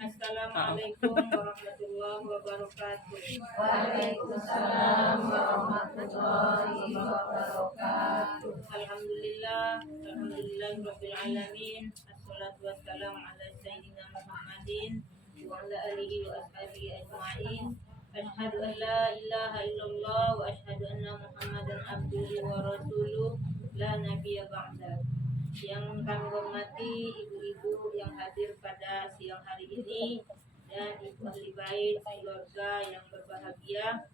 Assalamualaikum warahmatullahi wabarakatuh. Waalaikumsalam warahmatullahi wabarakatuh. Alhamdulillah rabbil alamin. Assalatu wassalamu ala sayyidina Muhammadin wa ala alihi wa ashabihi ajma'in. Asyhadu an la ilaha illallah wa asyhadu anna Muhammadan abduhu wa rasuluh la nabiyya ba'da. Yang kami hormati ibu-ibu yang hadir pada siang hari ini dan ibu ahli bait, keluarga yang berbahagia.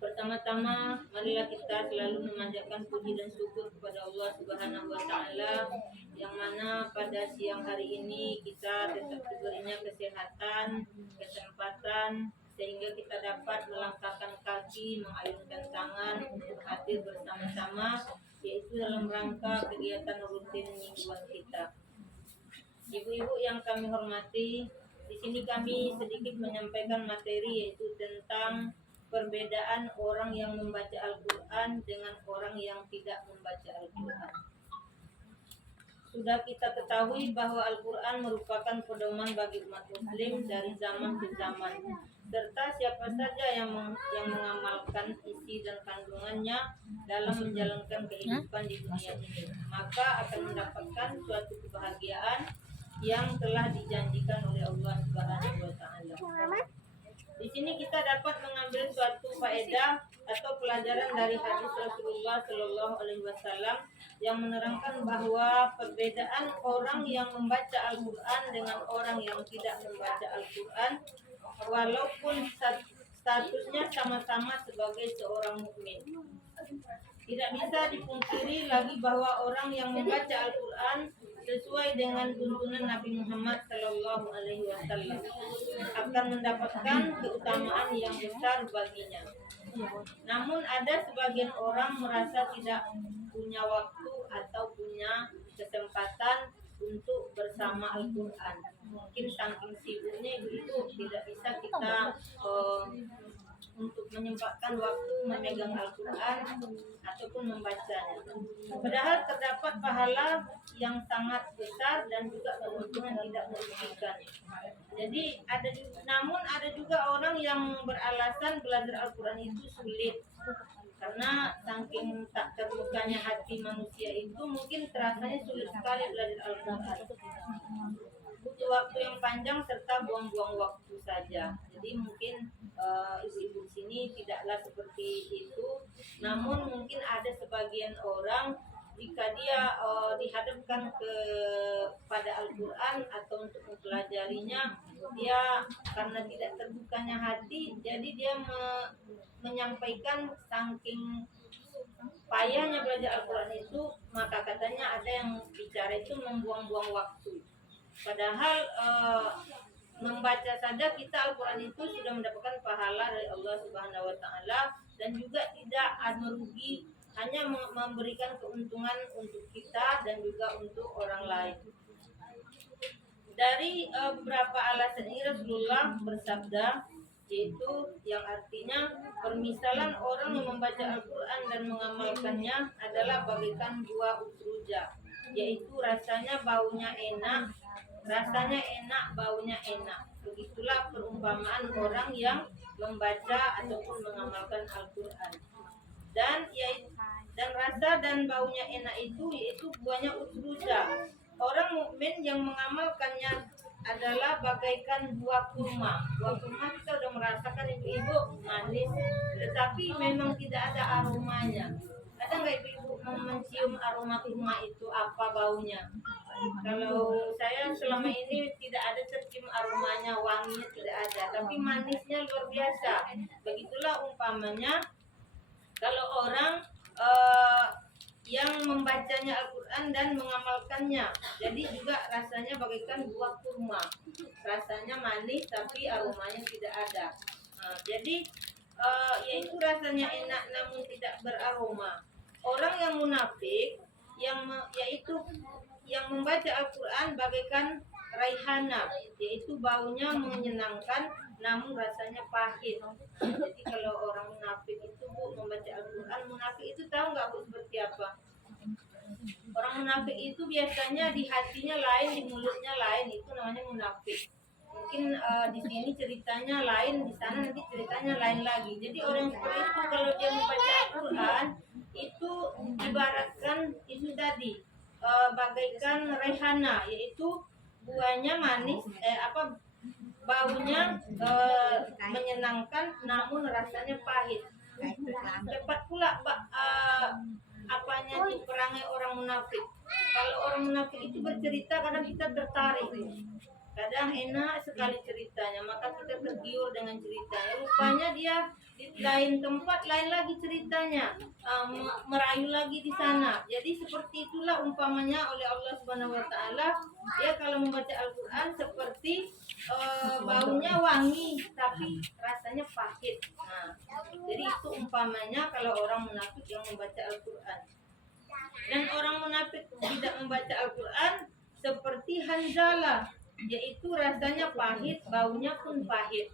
Pertama-tama marilah kita selalu memanjatkan puji dan syukur kepada Allah Subhanahu wa taala yang mana pada siang hari ini kita tetap diberinya kesehatan, kesempatan sehingga kita dapat melangkahkan kaki, mengayunkan tangan untuk hadir bersama-sama yaitu dalam rangka kegiatan rutin mingguan kita. Ibu-ibu yang kami hormati, di sini kami sedikit menyampaikan materi yaitu tentang perbedaan orang yang membaca Al-Quran dengan orang yang tidak membaca Al-Quran. Sudah kita ketahui bahwa Al-Quran merupakan pedoman bagi umat muslim dari zaman ke zaman, serta siapa saja yang mengamalkan isi dan kandungannya dalam menjalankan kehidupan di dunia ini, maka akan mendapatkan suatu kebahagiaan yang telah dijanjikan oleh Allah Subhanahu wa taala. Di sini kita dapat mengambil suatu faedah atau pelajaran dari hadis Rasulullah Shallallahu Alaihi Wasallam yang menerangkan bahwa perbedaan orang yang membaca Al-Quran dengan orang yang tidak membaca Al-Quran, walaupun statusnya sama-sama sebagai seorang mukmin, tidak bisa dipungkiri lagi bahwa orang yang membaca Al-Quran sesuai dengan tuntunan Nabi Muhammad Sallallahu Alaihi Wasallam akan mendapatkan keutamaan yang besar baginya. Namun ada sebagian orang merasa tidak punya waktu atau punya kesempatan untuk bersama Al-Quran. Mungkin saking sibuknya itu tidak bisa kita untuk menyempatkan waktu memegang Al-Quran ataupun membacanya. Padahal terdapat pahala yang sangat besar dan juga keuntungan tidak merugikan. Jadi namun ada juga orang yang beralasan belajar Al-Quran itu sulit karena saking tak terbukanya hati manusia itu mungkin terasanya sulit sekali belajar Al-Quran. Butuh waktu yang panjang serta buang-buang waktu saja. Jadi mungkin ibu-ibu sini tidaklah seperti itu. Namun mungkin ada sebagian orang jika dia dihadapkan kepada Al-Quran atau untuk mempelajarinya, dia karena tidak terbukanya hati, jadi dia menyampaikan saking payahnya belajar Al-Quran itu, maka katanya ada yang bicara itu membuang-buang waktu. Padahal membaca saja kita Al-Quran itu sudah mendapatkan pahala dari Allah Subhanahu wa taala dan juga tidak merugi, hanya memberikan keuntungan untuk kita dan juga untuk orang lain. Dari beberapa alasan ini Rasulullah bersabda, yaitu yang artinya permisalan orang yang membaca Al-Quran dan mengamalkannya adalah bagaikan buah utruja, yaitu rasanya baunya enak, baunya enak. Begitulah perumpamaan orang yang membaca ataupun mengamalkan Al-Quran. Dan rasa dan baunya enak itu yaitu buahnya utruja. Orang mukmin yang mengamalkannya adalah bagaikan buah kurma. Buah kurma kita sudah merasakan ibu-ibu manis, tetapi memang tidak ada aromanya. Ada nggak ibu-ibu mencium aroma kurma itu apa baunya? Kalau saya selama ini tidak ada tercium aromanya, wanginya tidak ada, tapi manisnya luar biasa. Begitulah umpamanya kalau orang yang membacanya Al-Quran dan mengamalkannya, jadi juga rasanya bagaikan buah kurma, rasanya manis tapi aromanya tidak ada. Jadi yaitu rasanya enak namun tidak beraroma. Orang yang munafik yaitu yang membaca Al-Quran bagaikan raihana, yaitu baunya menyenangkan namun rasanya pahit. Jadi kalau orang munafik itu membaca Al-Quran, munafik itu tahu nggak Bu seperti apa? Orang munafik itu biasanya di hatinya lain, di mulutnya lain, itu namanya munafik. mungkin di sini ceritanya lain, di sana nanti ceritanya lain lagi. Jadi orang seperti itu kalau dia membaca Al-Quran itu ibaratkan itu tadi bagaikan rehana, yaitu buahnya manis, baunya menyenangkan namun rasanya pahit. Dapat pula apanya itu perangai orang munafik. Kalau orang munafik itu bercerita kadang kita tertarik, kadang enak sekali ceritanya, maka kita tergiur dengan ceritanya. Rupanya dia di lain tempat lain lagi ceritanya, merayu lagi di sana. Jadi seperti itulah umpamanya oleh Allah Subhanahu Wa Taala. Dia kalau membaca Al-Quran seperti baunya wangi tapi rasanya pahit. Nah, jadi itu umpamanya kalau orang munafik yang membaca Al-Quran. Dan orang munafik tidak membaca Al-Quran seperti Hanzalah, yaitu rasanya pahit, baunya pun pahit.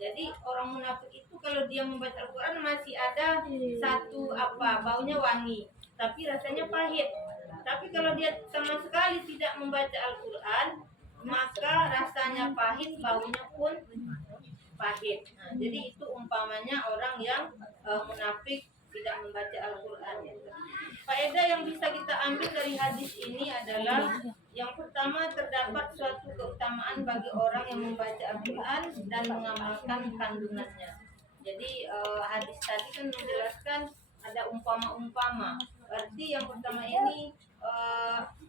Jadi orang munafik itu kalau dia membaca Al-Quran masih ada satu baunya wangi, tapi rasanya pahit. Tapi kalau dia sama sekali tidak membaca Al-Quran, maka rasanya pahit, baunya pun pahit. Nah, jadi itu umpamanya orang yang munafik tidak membaca Al-Quran. Faedah yang bisa kita ambil dari hadis ini adalah yang pertama, terdapat suatu keutamaan bagi orang yang membaca Al-Quran dan mengamalkan kandungannya. Jadi hadis tadi kan menjelaskan ada umpama-umpama. Berarti yang pertama ini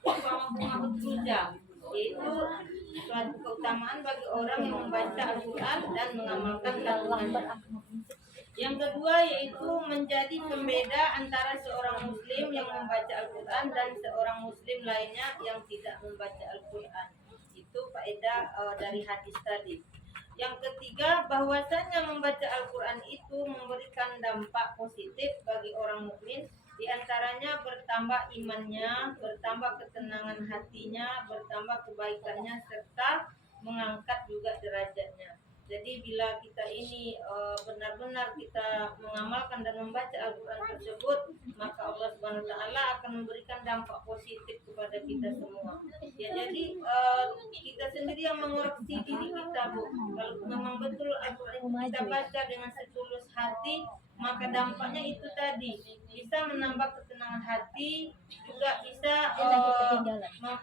umpama bunga betruja, yaitu suatu keutamaan bagi orang yang membaca Al-Quran dan mengamalkan kandungannya. Yang kedua yaitu menjadi pembeda antara seorang muslim yang membaca Al-Quran dan seorang muslim lainnya yang tidak membaca Al-Quran. Itu faedah dari hadis tadi. Yang ketiga, bahwasanya membaca Al-Quran itu memberikan dampak positif bagi orang mukmin, di antaranya bertambah imannya, bertambah ketenangan hatinya, bertambah kebaikannya, serta mengangkat juga derajatnya. Jadi bila kita ini benar-benar kita mengamalkan dan membaca Al-Quran tersebut, maka Allah Subhanahu Wa Taala akan memberikan dampak positif kepada kita semua. Ya, jadi kita sendiri yang mengoreksi diri kita, Bu. Kalau memang betul Al-Quran kita baca dengan setulus hati, maka dampaknya itu tadi bisa menambah ketenangan hati, juga bisa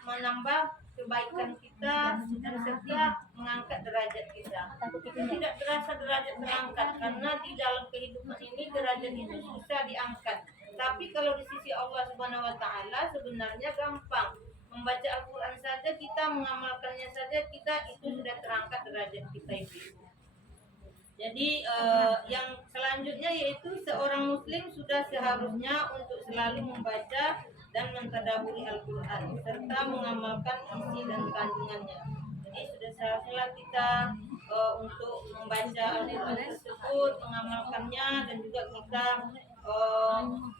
menambah kebaikan kita dan serta mengangkat derajat kita. Tidak terasa derajat terangkat karena di dalam kehidupan ini derajat itu susah diangkat. Tapi kalau di sisi Allah Subhanahu Wa Taala sebenarnya gampang. Membaca Al-Quran saja kita, mengamalkannya saja kita, itu sudah terangkat derajat kita itu. Jadi yang selanjutnya yaitu seorang muslim sudah seharusnya untuk selalu membaca dan mentadaburi Al-Quran serta mengamalkan isi dan kandungannya. Jadi sudah seharusnya kita untuk membaca Al-Quran tersebut, mengamalkannya, dan juga kita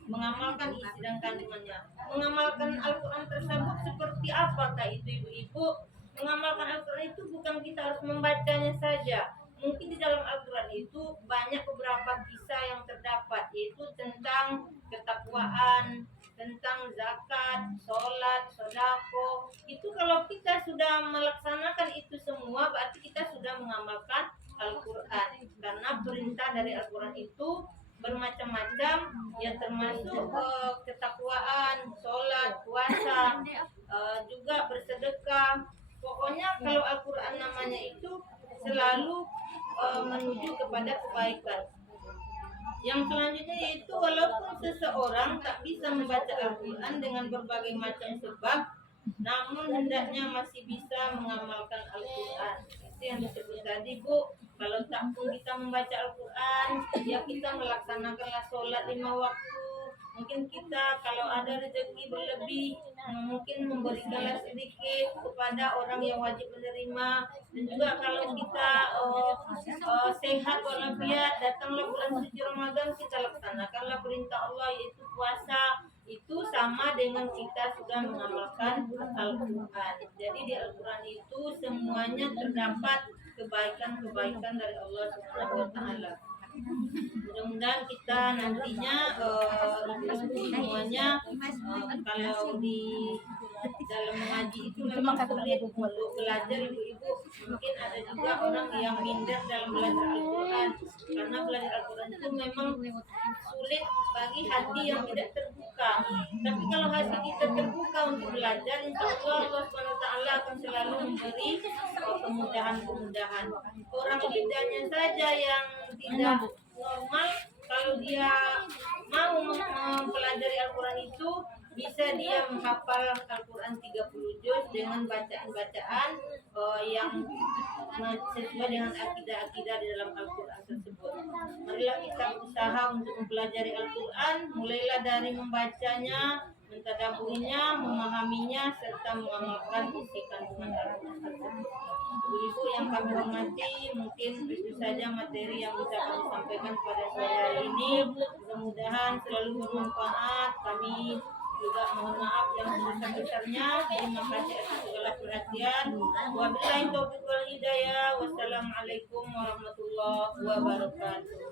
mengamalkan isi dan kandungannya. Mengamalkan Al-Quran tersebut seperti apakah itu, ibu-ibu? Mengamalkan Al-Quran itu bukan kita harus membacanya saja. Mungkin di dalam Al-Quran itu banyak beberapa kisah yang terdapat, yaitu tentang ketakwaan, tentang zakat, sholat, sodako. Itu kalau kita sudah melaksanakan itu semua, berarti kita sudah mengamalkan Al-Quran. Karena perintah dari Al-Quran itu bermacam-macam, ya termasuk ketakwaan, sholat, puasa, juga bersedekah. Pokoknya kalau Al-Quran namanya itu selalu menuju kepada kebaikan. Yang selanjutnya yaitu walaupun seseorang tak bisa membaca Al-Quran dengan berbagai macam sebab, namun hendaknya masih bisa mengamalkan Al-Quran. Itu yang disebut tadi, Bu. Kalau tak pun kita membaca Al-Quran, ya kita melaksanakanlah sholat 5 waktu. Mungkin kita kalau ada rezeki berlebih, mungkin memberikanlah sedikit kepada orang yang wajib menerima. Dan juga kalau kita sehat walafiat, datanglah bulan suci Ramadan, kita laksanakanlah perintah Allah yaitu puasa. Itu sama dengan kita sudah mengamalkan Al-Quran. Jadi di Al-Quran itu semuanya terdapat kebaikan-kebaikan dari Allah Subhanahu Wa Taala. Mudah-mudahan kita nantinya semuanya kalau di dalam mengaji itu memang sulit untuk belajar ibu-ibu. Mungkin ada juga orang yang minder dalam belajar Al-Quran, karena belajar Al-Quran itu memang sulit bagi hati yang tidak terbuka. Tapi kalau hati kita terbuka untuk belajar, insya Allah Allah SWT akan selalu memberi kemudahan-kemudahan. Orang lidahnya saja yang tidak normal, kalau dia mau mempelajari Al-Quran itu, bisa dia menghafal Al-Quran 30 juz dengan bacaan-bacaan yang sesuai dengan akidah-akidah di dalam Al-Quran tersebut. Marilah kita berusaha untuk mempelajari Al-Quran, mulailah dari membacanya, mentadaburinya, memahaminya, serta mengamalkan isi kandungan Al-Quran tersebut. Ibu yang kami hormati, mungkin itu saja materi yang bisa kami sampaikan pada sore hari ini. Mudah-mudahan selalu bermanfaat. Kami juga mohon maaf yang sebesar-besarnya. Terima kasih atas segala perhatian. Wabillahi taufiq wal hidayah. Wassalamualaikum warahmatullahi wabarakatuh.